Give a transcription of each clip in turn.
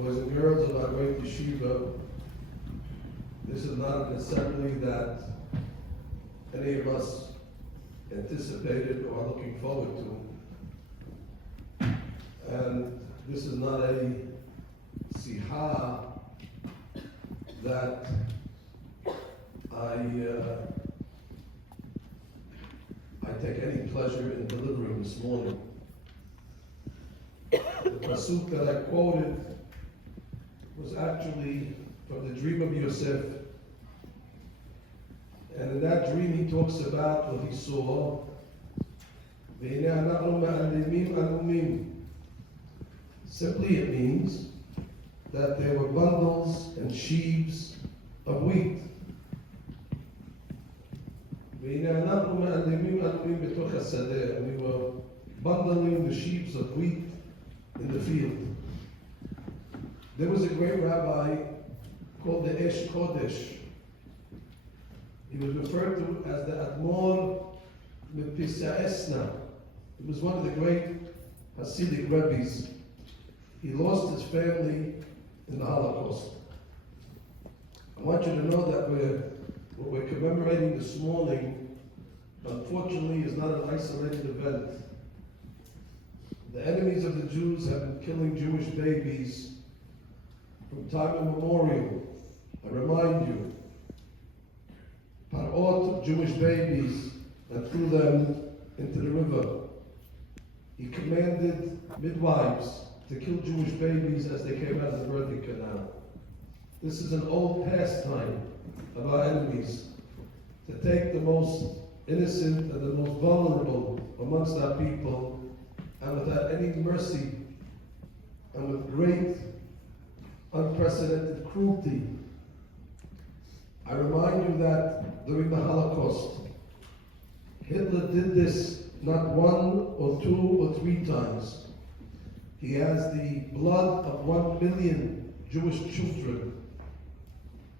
Boys and girls of our great yeshiva, this is not an assembly that any of us anticipated or are looking forward to. And this is not a siha that I take any pleasure in delivering this morning. The pasuk that I quoted was actually from the dream of Yosef. And in that dream he talks about what he saw. Simply it means that there were bundles and sheaves of wheat. And we were bundling the sheaves of wheat in the field. There was a great rabbi called the Esh Kodesh. He was referred to as the Admor MDYHS. He was one of the great Hasidic rabbis. He lost his family in the Holocaust. I want you to know that what we're commemorating this morning, unfortunately, is not an isolated event. The enemies of the Jews have been killing Jewish babies from time immemorial. I remind you, Paro took Jewish babies and threw them into the river. He commanded midwives to kill Jewish babies as they came out of the birthing canal. This is an old pastime of our enemies, to take the most innocent and the most vulnerable amongst our people, and without any mercy and with great unprecedented cruelty. I remind you that during the Holocaust, Hitler did this not one or two or three times. He has the blood of 1 million Jewish children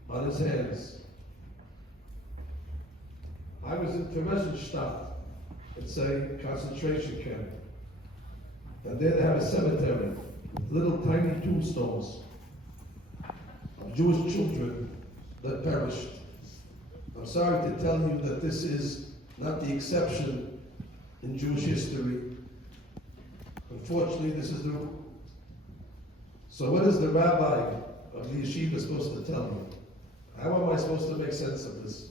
on his hands. I was in Theresienstadt. It's a concentration camp. And there they have a cemetery with little tiny tombstones of Jewish children that perished. I'm sorry to tell you that this is not the exception in Jewish history. Unfortunately, this is the rule. So what is the rabbi of the yeshiva supposed to tell me? How am I supposed to make sense of this?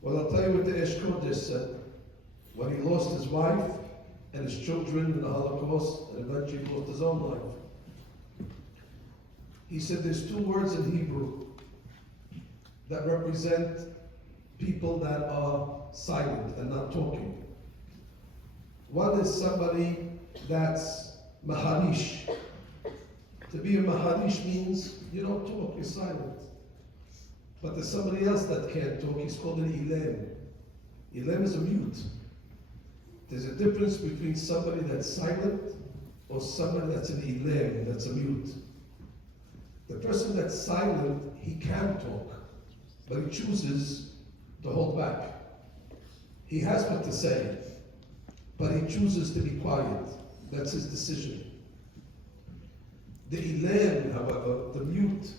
Well, I'll tell you what the Esh Kodesh said. When he lost his wife and his children in the Holocaust, and eventually lost his own life. He said there's two words in Hebrew that represent people that are silent and not talking. One is somebody that's maharish. To be a maharish means you don't talk, you're silent. But there's somebody else that can't talk, he's called an ilem. Ilem is a mute. There's a difference between somebody that's silent or somebody that's an ilem, that's a mute. The person that's silent, he can talk, but he chooses to hold back. He has what to say, but he chooses to be quiet. That's his decision. The ilem, however, the mute,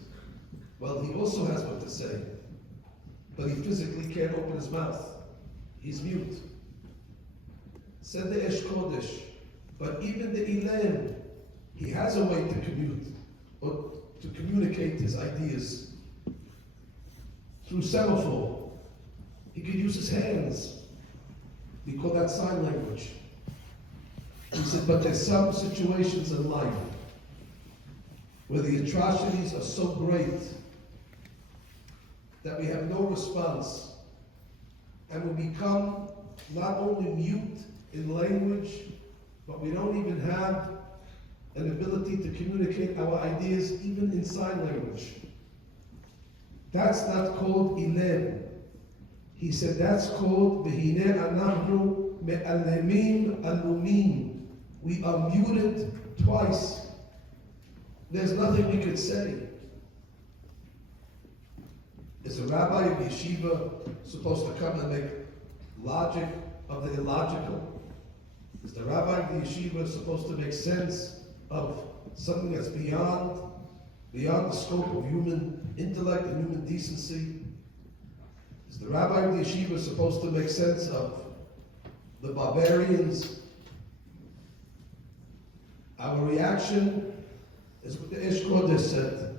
well, he also has what to say, but he physically can't open his mouth. He's mute. Said the Esh Kodesh, but even the ilem, he has a way to commute, or to communicate his ideas. Through semaphore, he could use his hands. We call that sign language. He said, but there's some situations in life where the atrocities are so great that we have no response, and we become not only mute in language, but we don't even have an ability to communicate our ideas even in sign language. That's not called ilem. He said that's called v'hineh anachnu me'alemim alumim. We are muted twice. There's nothing we could say. Is a rabbi of yeshiva supposed to come and make logic of the illogical? Is the rabbi of the yeshiva supposed to make sense of something that's beyond the scope of human intellect and human decency? Is the rabbi of the yeshiva supposed to make sense of the barbarians? Our reaction is what the Ish Kodesh said.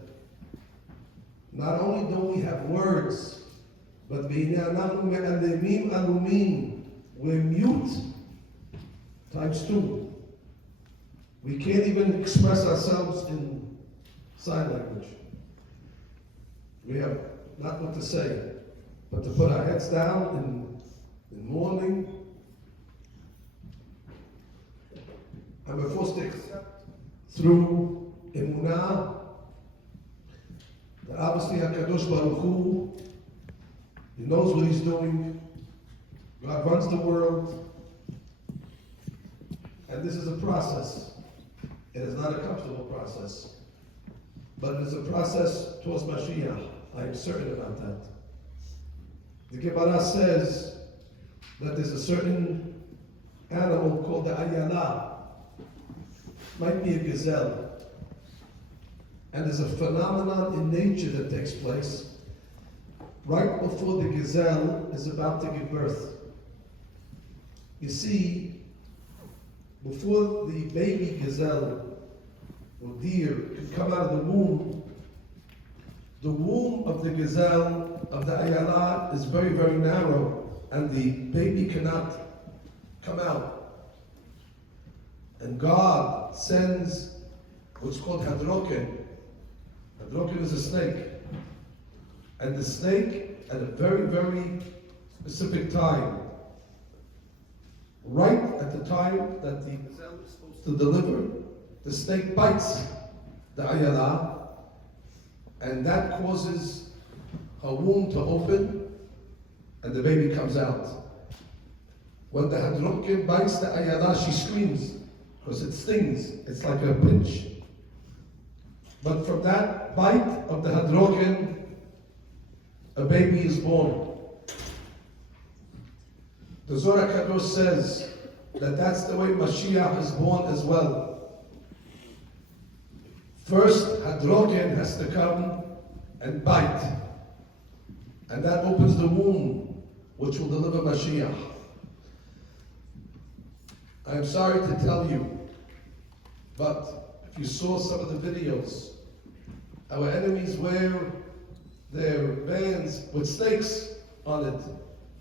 Not only don't we have words, but we're mute times 2. We can't even express ourselves in sign language. We have not what to say, but to put our heads down in mourning. And we're forced to accept through emunah that obviously HaKadosh Baruch Hu, He knows what He's doing. God runs the world. And this is a process. It is not a comfortable process. But it is a process towards Mashiach. I am certain about that. The Gemara says that there's a certain animal called the ayala. Might be a gazelle. And there's a phenomenon in nature that takes place right before the gazelle is about to give birth. You see, before the baby gazelle or deer can come out of the womb of the gazelle, of the ayala, is very, very narrow, and the baby cannot come out. And God sends what's called hadroken. Hadroken is a snake. And the snake, at a very, very specific time, right at the time that the gazelle is supposed to deliver, the snake bites the ayala, and that causes her womb to open, and the baby comes out. When the hadroken bites the ayala, she screams, because it stings. It's like a pinch. But from that bite of the hadroken, a baby is born. The Zohar Kadosh says that that's the way Mashiach is born as well. First, hadroken has to come and bite. And that opens the womb, which will deliver Mashiach. I'm sorry to tell you, but if you saw some of the videos, our enemies wear their bands with snakes on it.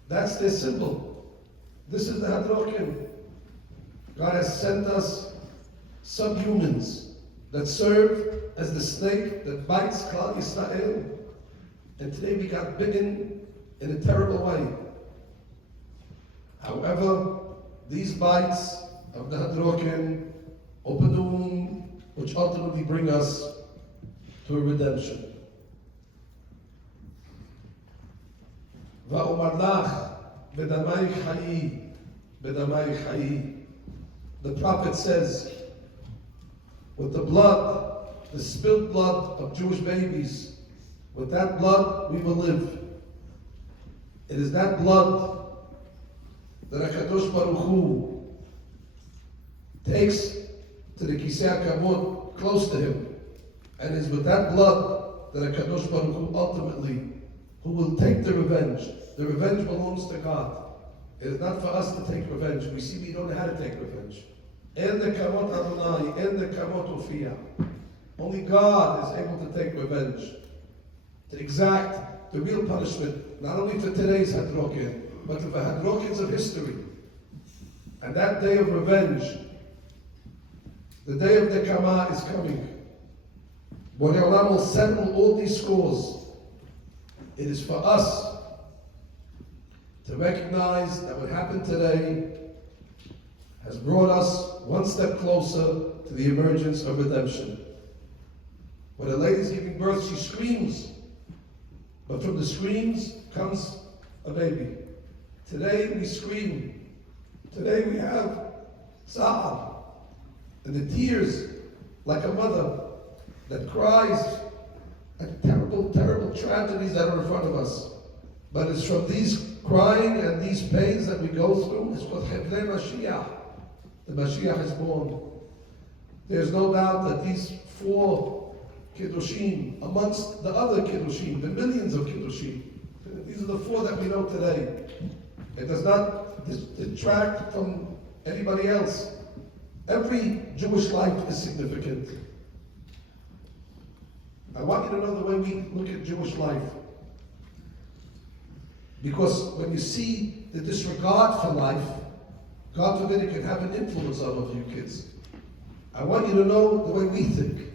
That's their symbol. This is the Hadroken. God has sent us subhumans that serve as the snake that bites Klal Yisrael. And today we got bitten in a terrible way. However, these bites of the Hadroken open the womb, which ultimately bring us to a redemption. Va'omar lach b'damai chayi, b'damai chayi. The prophet says, with the blood, the spilled blood of Jewish babies, with that blood we will live. It is that blood that HaKadosh Baruch Hu takes to the Kisei HaKavod close to Him. And it is with that blood that HaKadosh Baruch Hu ultimately, who will take the revenge. The revenge belongs to God. It is not for us to take revenge. We see we don't know how to take revenge. En the kamot Adonai, en the kamot Ophia. Only God is able to take revenge, to exact the real punishment, not only for today's Hadroken, but for the Hadrokens of history. And that day of revenge, the day of Nekama, is coming. Borei Olam will settle all these scores. It is for us to recognize that what happened today has brought us one step closer to the emergence of redemption. When a lady's giving birth, she screams, but from the screams comes a baby. Today we scream. Today we have tza'ar, and the tears, like a mother that cries at terrible, terrible tragedies that are in front of us. But it's from these crying and these pains that we go through, it's called Hevnei Mashiach. The Mashiach is born. There's no doubt that these 4 Kiddushim, amongst the other Kiddushim, the millions of Kiddushim, these are the 4 that we know today. It does not detract from anybody else. Every Jewish life is significant. I want you to know the way we look at Jewish life. Because when you see the disregard for life, God forbid it can have an influence on all of you kids. I want you to know the way we think.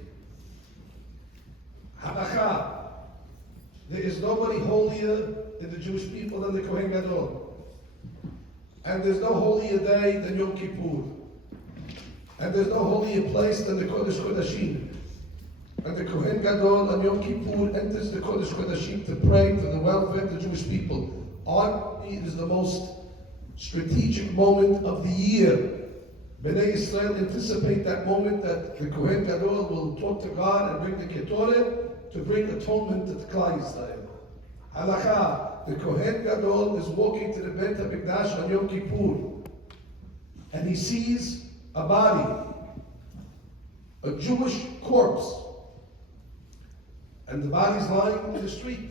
Halakha. There is nobody holier in the Jewish people than the Kohen Gadol. And there's no holier day than Yom Kippur. And there's no holier place than the Kodesh Kodashim. And the Kohen Gadol on Yom Kippur enters the Kodesh Kodashim to pray for the welfare of the Jewish people. Arguably, it is the most strategic moment of the year. Bnei Israel anticipate that moment that the Kohen Gadol will talk to God and bring the Ketoret to bring atonement to the Klal Yisrael. Halakha, the Kohen Gadol is walking to the Beit HaMikdash on Yom Kippur, and he sees a body, a Jewish corpse, and the body's lying in the street,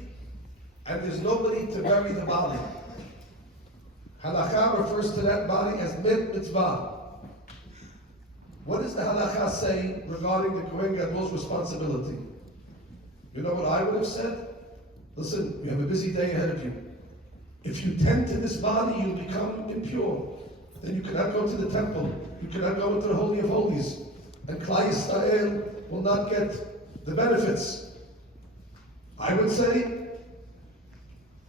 and there's nobody to bury the body. Halakha refers to that body as mit mitzvah. What does the halakha say regarding the Kohen Gadol's responsibility? You know what I would have said? Listen, you have a busy day ahead of you. If you tend to this body, you'll become impure. Then you cannot go to the temple. You cannot go into the Holy of Holies. And Klal Yisrael will not get the benefits. I would say,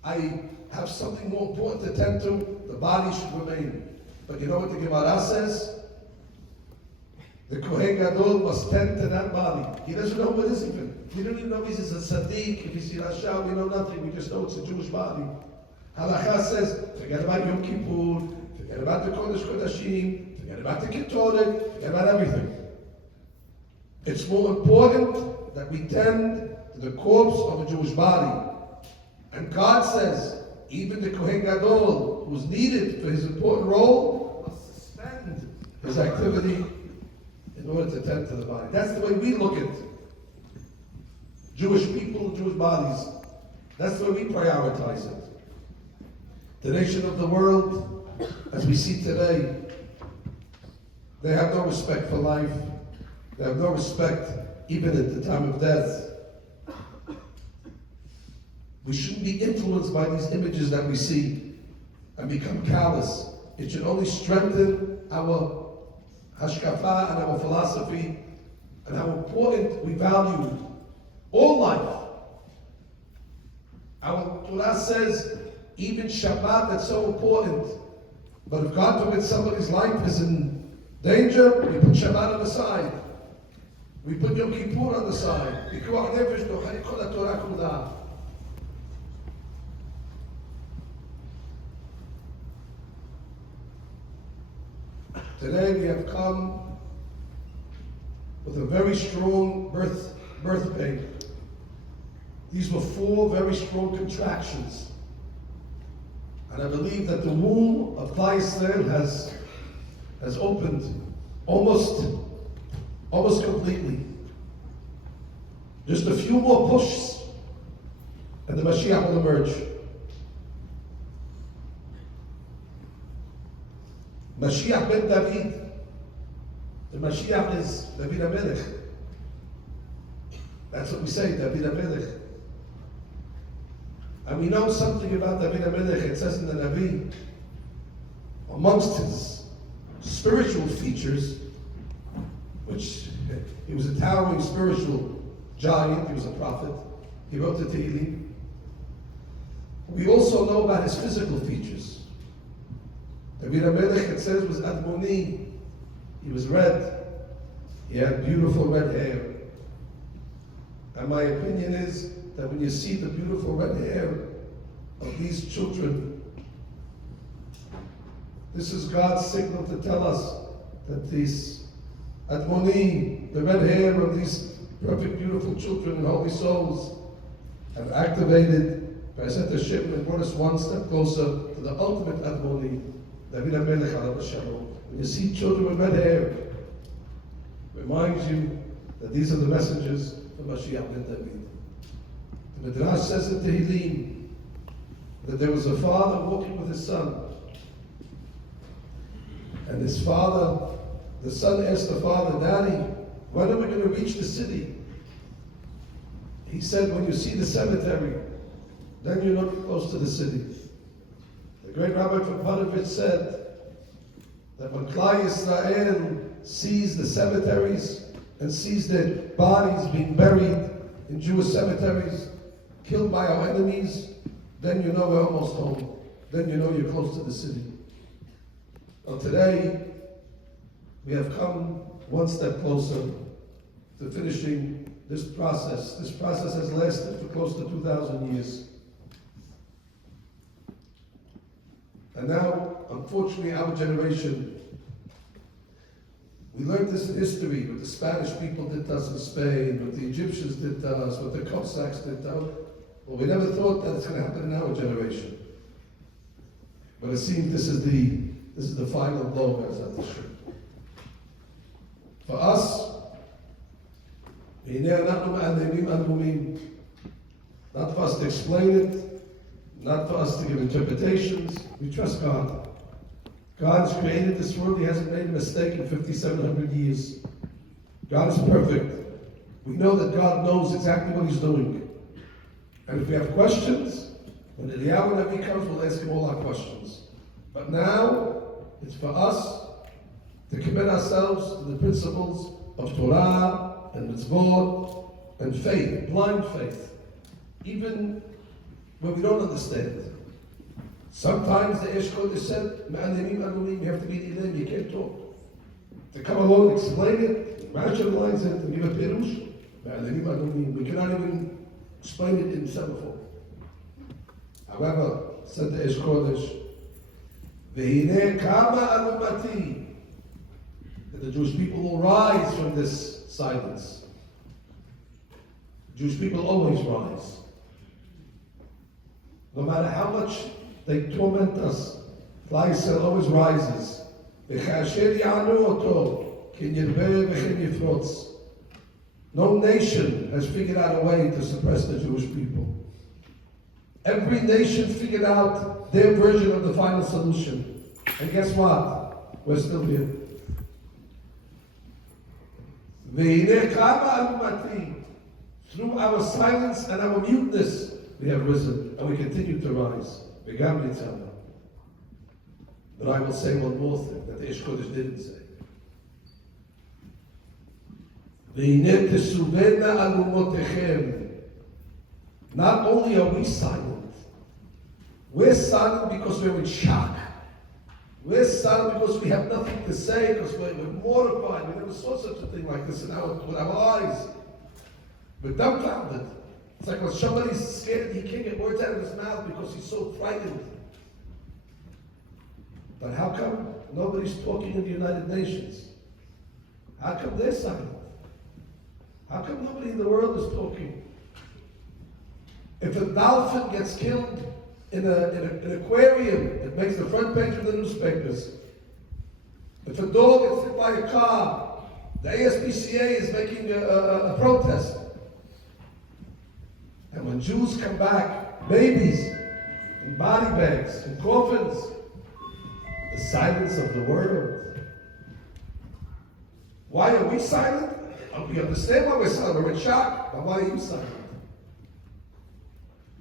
I have something more important to tend to. The body should remain. But you know what the Gemara says? The Kohen Gadol must tend to that body. He doesn't know what it is even. We don't even know if he's a tzaddik, if he's a rasha, we know nothing. We just know it's a Jewish body. Halakha says, forget about Yom Kippur, forget about the Kodesh Kodashim, forget about the Ketoret, forget about everything. It's more important that we tend to the corpse of a Jewish body. And God says, even the Kohen Gadol, who's needed for his important role, must suspend his activity in order to tend to the body. That's the way we look at Jewish people, Jewish bodies. That's the way we prioritize it. The nation of the world, as we see today, they have no respect for life. They have no respect even at the time of death. We shouldn't be influenced by these images that we see and become callous. It should only strengthen our hashkafa and our philosophy and how important we value all life. Our Torah says, even Shabbat, that's so important. But if God forbid somebody's life is in danger, we put Shabbat on the side. We put Yom Kippur on the side. Today we have come with a very strong birth pain. These were 4 very strong contractions. And I believe that the womb of Klal Yisrael has opened almost completely. Just a few more pushes and the Mashiach will emerge. Mashiach ben David. The Mashiach is David HaMelech. That's what we say, David HaMelech. And we know something about David HaMelech. It says in the Navi, amongst his spiritual features, which he was a towering spiritual giant, he was a prophet, he wrote the Tehillim. We also know about his physical features. David HaMelech, it says, was Admoni. He was red. He had beautiful red hair. And my opinion is that when you see the beautiful red hair of these children, this is God's signal to tell us that these Admoni, the red hair of these perfect, beautiful children and holy souls, have activated B'ezrat Hashem and brought us one step closer to the ultimate Admoni, David HaMelech alav hashalom. When you see children with red hair reminds you that these are the messengers of Mashiach ben David. The Midrash says in Tehillim that there was a father walking with his son. And his father, the son asked the father, Daddy, when are we going to reach the city? He said, when you see the cemetery, then you know you're close to the city. The great Rabbi from Panovich said that when Klal Yisrael sees the cemeteries and sees their bodies being buried in Jewish cemeteries, killed by our enemies, then you know we're almost home. Then you know you're close to the city. Well, today, we have come one step closer to finishing this process. This process has lasted for close to 2,000 years. And now, unfortunately, our generation, we learned this in history, what the Spanish people did to us in Spain, what the Egyptians did to us, what the Cossacks did to us. Well, we never thought that it's going to happen in our generation. But it seems this is the final blow, Be'ezrat Hashem. For us, not for us to explain it, not for us to give interpretations. We trust God. God has created this world. He hasn't made a mistake in 5,700 years. God is perfect. We know that God knows exactly what He's doing. And if we have questions, when the Eliyahu Navi comes, we'll ask him all our questions. But now, it's for us to commit ourselves to the principles of Torah and mitzvot and faith, blind faith, even when we don't understand. Sometimes the Eshkot is said, you have to be the Ilim, you can't talk. To come along and explain it, rationalize it, and give a pirush, we cannot even explain it in semaphore. However, said the Eshkodesh, that the Jewish people will rise from this silence. Jewish people always rise. No matter how much they torment us, Klal Yisrael always rises. No nation has figured out a way to suppress the Jewish people. Every nation figured out their version of the final solution. And guess what? We're still here. Through our silence and our muteness, we have risen and we continue to rise. But I will say one more thing that the Ish Kodesh didn't say. Not only are we silent, we're silent because we're in shock. We're silent because we have nothing to say, because we're mortified. We never saw such a thing like this with our eyes. We're dumbfounded. It's like when somebody's scared, he can't get words out of his mouth because he's so frightened. But how come nobody's talking in the United Nations? How come they're silent? How come nobody in the world is talking? If a dolphin gets killed in an aquarium, it makes the front page of the newspapers. If a dog gets hit by a car, the ASPCA is making a protest. And when Jews come back, babies, in body bags, in coffins, the silence of the world. Why are we silent? We understand why we're silent. We're in shock. But why are you silent?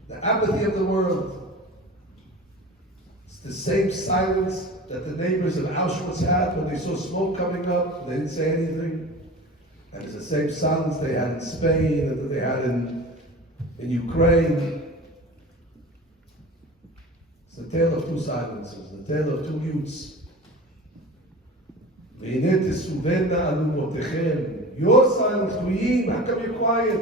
The apathy of the world. It's the same silence that the neighbors of Auschwitz had when they saw smoke coming up. They didn't say anything. And it's the same silence they had in Spain and that they had in Ukraine. It's the tale of two silences, the tale of two youths. Your silence, Goyim, how come you're quiet?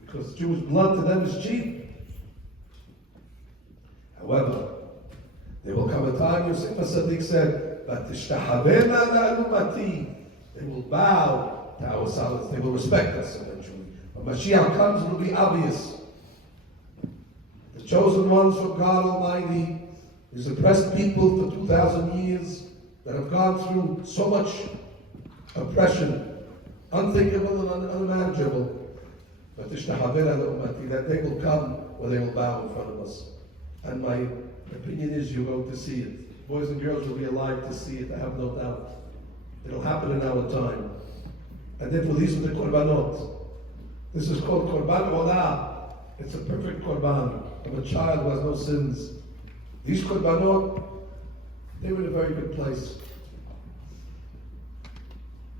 Because Jewish blood to them is cheap. However, there will come a time, Yosef HaSadik said, they will bow to our silence, they will respect us eventually. When Mashiach comes, it will be obvious. The chosen ones from God Almighty, His oppressed people for 2,000 years that have gone through so much oppression, unthinkable and unimaginable. But that they will come or they will bow in front of us. And my opinion is you're going to see it. Boys and girls will be alive to see it, I have no doubt. It'll happen in our time. And therefore these are the korbanot. This is called korban olah. It's a perfect korban of a child who has no sins. These korbanot, they were in a very good place.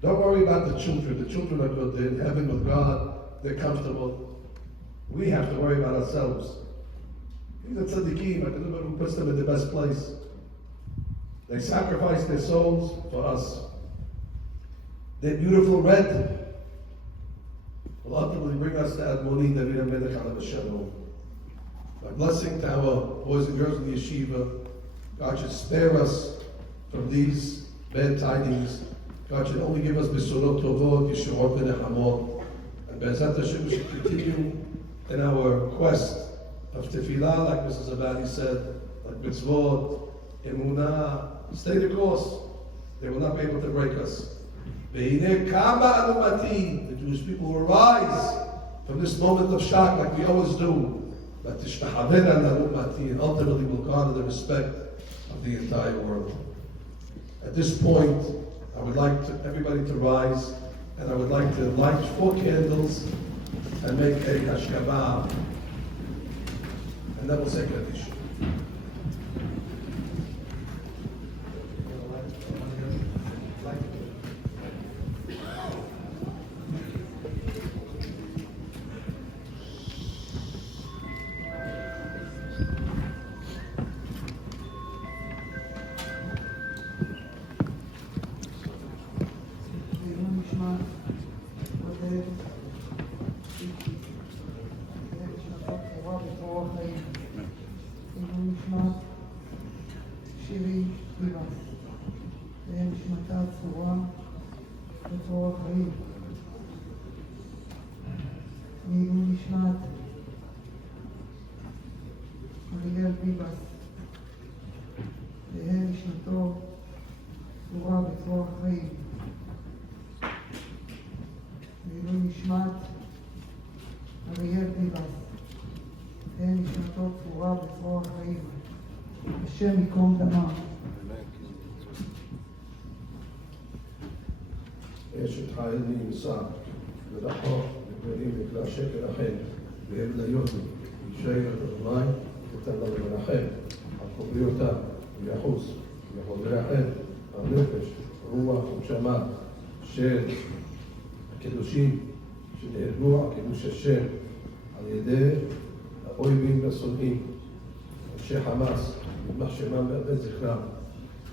Don't worry about the children. The children are good. They're in heaven with God. They're comfortable. We have to worry about ourselves. These are tzaddikim, who puts them in the best place. They sacrifice their souls for us. Their beautiful red will ultimately bring us to Admoni David HaMelech Alav Shalom. My blessing to our boys and girls in the yeshiva. God should spare us from these bad tidings. God should only give us Besorot Tovot, Yeshuot V'Nechamot. And Be'ezat Hashem, we should continue in our quest of tefillah, like Mrs. Abadi said, like mitzvot, emunah. Stay the course. They will not be able to break us. The Jewish people will rise from this moment of shock like we always do. But and ultimately will garner the respect of the entire world. At this point, I would like everybody to rise, and I would like to light 4 candles and make a hashkabah, and then we'll say Kaddish. השם יקום דמם. אשת חיל נמסר, ודחו וגברים וכלה שקר אחר, והבדיות אישי אדוני, ותן לה למנחם, על חובריותה, ויחוס, וחוברי אחר, הנפש, רוח ונשמה, של הקדושים, שנהרגו על קידוש השם, על ידי האויבים והשונאים, אנשי חמאס, יימח שמם והרבה זכרם,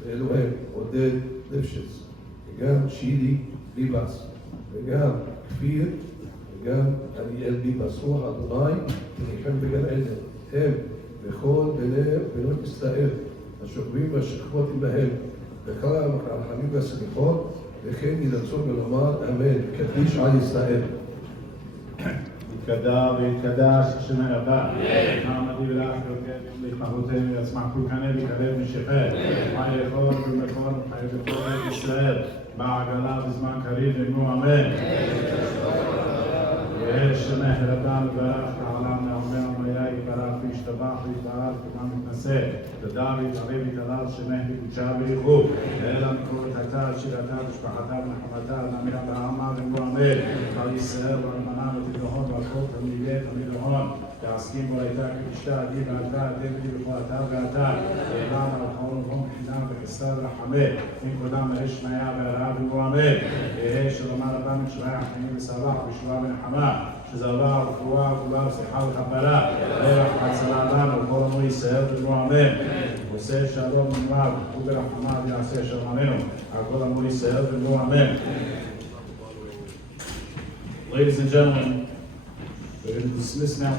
ואלו הם עודד ליפשיץ, וגם שילי ביבס, וגם כפיר, וגם אריאל ביבס, רוח אדוני, וניחם בגן עדן, הם וכל בני בנות ישראל, השוכבים והשכבות עמהם, וכל הרחמים והסליחות, וכן ירצו ולומר אמן, קדיש על ישראל. יתקדש ויתקדש השם הבא. מעמדי ולך יוקד להתמחותינו יצמח כל קנה ויקרב משפט. מה יכול ומכל חי בכל עת ישראל. בעגלה בזמן קריב אמרו אמן. ויש שמח רבה מברך העולם מעומר ומיה יתברך וישתבח ויתברך כמה מתנשא. תדע ויתערב ויתעלל שמח וקודשה ויחוב. אלא מקורת הייתה שירתה ושפחתה ונחמתה ונמירה בעלמה ואמרו אמן. על ישראל והאלמנה ותגרהון והכל תלמידי תלמידהון. ועסקים בו הייתה כפשתה עדי ועלתה עדי ובכלתה ועלתה. ואילן על כל ובום חינם וחסדה ורחמה. מקודם האש מאה והרעה ואמרו אמן. יהא שלומר רבה משמעי החיים וסבח ושבועה ונחמה. שזרבה ורפואה וכולה ושמחה וכפרה. רווח והצלה לנו וכל עמו ישראל ואמרו אמן. עושה שלום נמרב וברחמה ויעשה שלומנו. על כל עמו ישראל ואמרו אמן. Ladies and gentlemen, we're going to dismiss now.